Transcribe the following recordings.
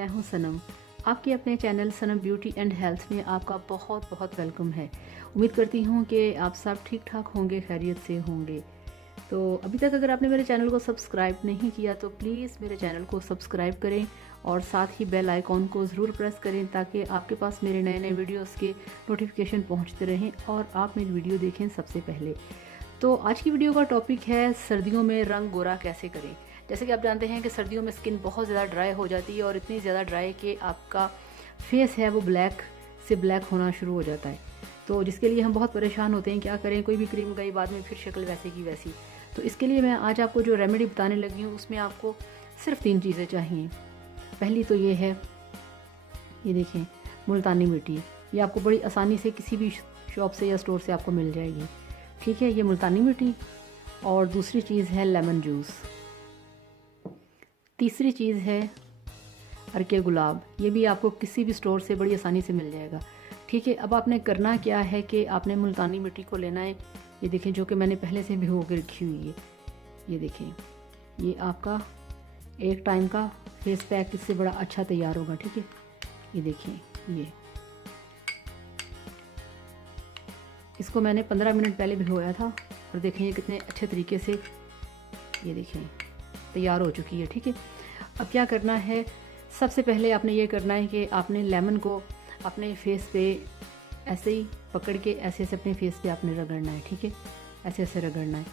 मैं हूं सनम। आपके अपने channel Sanam beauty and health में आपका बहुत बहुत वेलकम है। उम्मीद करती हूं कि आप सब ठीक ठाक होंगे, खैरियत से होंगे। तो अभी तक अगर आपने मेरे चैनल को सब्सक्राइब नहीं किया तो प्लीज़ मेरे चैनल को सब्सक्राइब करें और साथ ही बेल आइकॉन को ज़रूर प्रेस करें ताकि आपके पास मेरे नए नए वीडियोस के नोटिफिकेशन पहुंचते रहें और आप मेरी वीडियो देखें सबसे पहले। तो आज की वीडियो का टॉपिक है सर्दियों में रंग गोरा कैसे करें। जैसे कि आप जानते हैं कि सर्दियों में स्किन बहुत ज़्यादा ड्राई हो जाती है और इतनी ज़्यादा ड्राई कि आपका फेस है वो ब्लैक से ब्लैक होना शुरू हो जाता है। तो जिसके लिए हम बहुत परेशान होते हैं, क्या करें, कोई भी क्रीम गई बाद में फिर शक्ल वैसे की वैसी। तो इसके लिए मैं आज आपको जो रेमेडी बताने लगी हूँ उसमें आपको सिर्फ 3 चीज़ें चाहिए। पहली तो ये है, ये देखें, मुल्तानी मिट्टी। ये आपको बड़ी आसानी से किसी भी शॉप से या स्टोर से आपको मिल जाएगी। ठीक है, ये मुल्तानी मिट्टी। और दूसरी चीज़ है लेमन जूस। तीसरी चीज़ है अर्के गुलाब। ये भी आपको किसी भी स्टोर से बड़ी आसानी से मिल जाएगा। ठीक है, अब आपने करना क्या है कि आपने मुल्तानी मिट्टी को लेना है। ये देखें, जो कि मैंने पहले से भिगो के रखी हुई है। ये देखें, ये आपका एक टाइम का फेस पैक इससे बड़ा अच्छा तैयार होगा। ठीक है, ये देखें, ये इसको मैंने 15 मिनट पहले भिगोया था और देखें ये कितने अच्छे तरीके से, ये देखें, तैयार हो चुकी है। ठीक है, अब क्या करना है, सबसे पहले आपने ये करना है कि आपने लेमन को अपने फेस पे ऐसे ही पकड़ के ऐसे ऐसे अपने फेस पे आपने रगड़ना है। ठीक है, ऐसे ऐसे रगड़ना है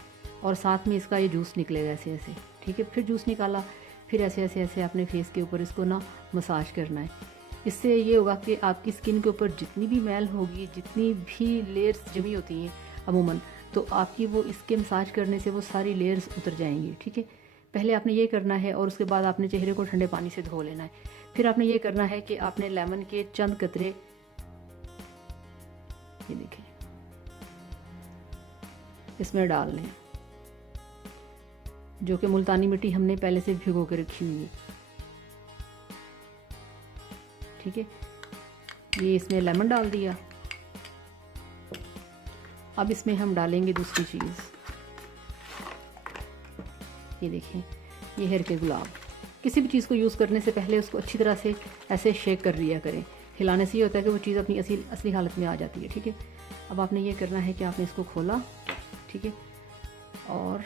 और साथ में इसका ये जूस निकलेगा ऐसे ऐसे। ठीक है, फिर जूस निकाला, फिर ऐसे ऐसे ऐसे अपने फेस के ऊपर इसको ना मसाज करना है। इससे ये होगा कि आपकी स्किन के ऊपर जितनी भी मैल होगी, जितनी भी लेयर्स जमी होती हैं अमूमन, तो आपकी वो इसके मसाज करने से वो सारी लेयर्स उतर जाएंगी। ठीक है, पहले आपने ये करना है और उसके बाद आपने चेहरे को ठंडे पानी से धो लेना है। फिर आपने ये करना है कि आपने लेमन के चंद कतरे, ये देखें, इसमें डाल लें, जो कि मुल्तानी मिट्टी हमने पहले से भिगो के रखी हुई है। ठीक है, ये इसमें लेमन डाल दिया। अब इसमें हम डालेंगे दूसरी चीज़। ये देखें, ये हेयर के गुलाब। किसी भी चीज़ को यूज़ करने से पहले उसको अच्छी तरह से ऐसे शेक कर लिया करें। हिलाने से ये होता है कि वो चीज़ अपनी असली हालत में आ जाती है। ठीक है, अब आपने ये करना है कि आपने इसको खोला। ठीक है, और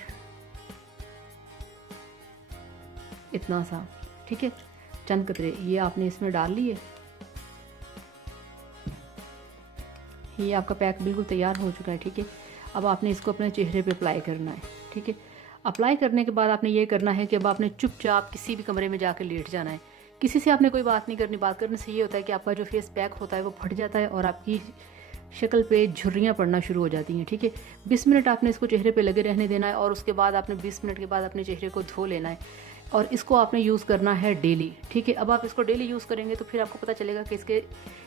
इतना सा, ठीक है, चंद कतरे ये आपने इसमें डाल लिए। ये आपका पैक बिल्कुल तैयार हो चुका है। ठीक है, अब आपने इसको अपने चेहरे पे अप्लाई करना है। ठीक है, अप्लाई करने के बाद आपने ये करना है कि अब आपने चुपचाप किसी भी कमरे में जाकर लेट जाना है। किसी से आपने कोई बात नहीं करनी। बात करने से ये होता है कि आपका जो फेस पैक होता है वो फट जाता है और आपकी शक्ल पे झुर्रियाँ पड़ना शुरू हो जाती हैं। ठीक है, 20 मिनट आपने इसको चेहरे पे लगे रहने देना है और उसके बाद आपने 20 मिनट के बाद अपने चेहरे को धो लेना है और इसको आपने यूज़ करना है डेली। ठीक है, अब आप इसको डेली यूज़ करेंगे तो फिर आपको पता चलेगा कि इसके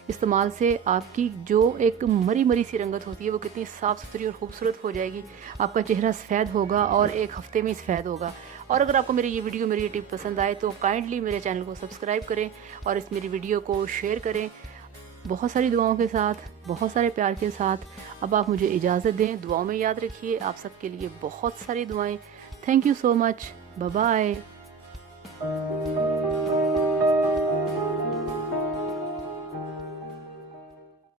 इस्तेमाल से आपकी जो एक मरी मरी सी रंगत होती है वो कितनी साफ़ सुथरी और खूबसूरत हो जाएगी। आपका चेहरा सफ़ेद होगा और एक हफ्ते में ही सफ़ेद होगा। और अगर आपको मेरी ये टिप पसंद आए तो काइंडली मेरे चैनल को सब्सक्राइब करें और इस मेरी वीडियो को शेयर करें। बहुत सारी दुआओं के साथ, बहुत सारे प्यार के साथ अब आप मुझे इजाज़त दें। दुआओं में याद रखिए, आप सबके लिए बहुत सारी दुआएं। Thank you so much, bye bye.